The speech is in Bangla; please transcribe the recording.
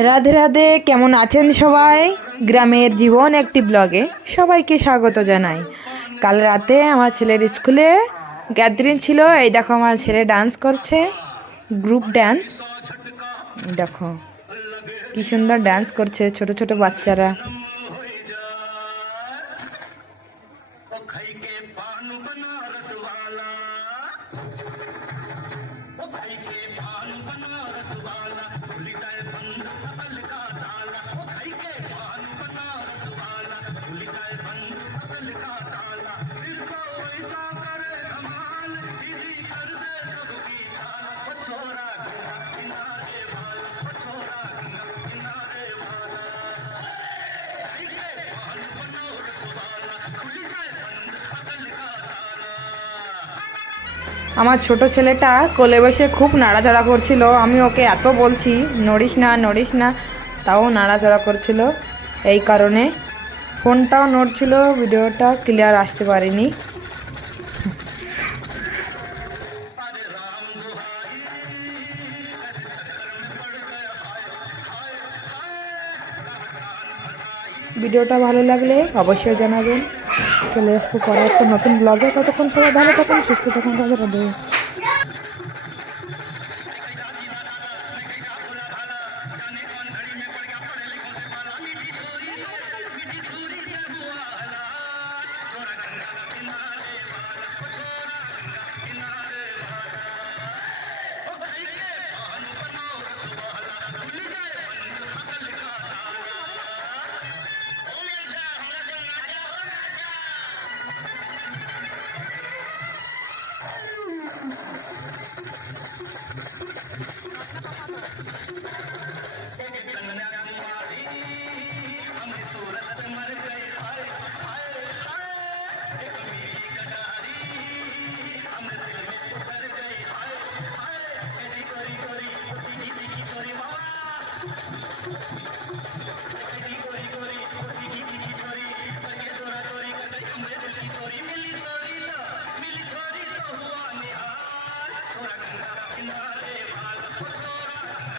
রাধে রাধে, কেমন আছেন সবাই? গ্রামের জীবন একটি ব্লগে সবাইকে স্বাগত জানাই। কাল রাতে আমার ছেলের স্কুলে গ্যাদারিং ছিল। এই দেখো আমার ছেলে ডান্স করছে, গ্রুপ ডান্স। দেখো কি সুন্দর ডান্স করছে ছোট ছোট বাচ্চারা। আমার ছোট ছেলেটা কোলে বসে খুব নাড়াচাড়া করছিল। আমি ওকে এত বলছি নড়িস না নড়িস না, তাও নাড়াচাড়া করছিল। এই কারণে ফোনটাও নড়ছিল, ভিডিওটা ক্লিয়ার আসতে পারিনি। ভিডিওটা ভালো লাগলে অবশ্যই জানাবেন। চলে আসবো পরে একটা নতুন ব্লগে। ততক্ষণ সবাই ভালো থাকুন, সুস্থ থাকুন। রাধে রাধে।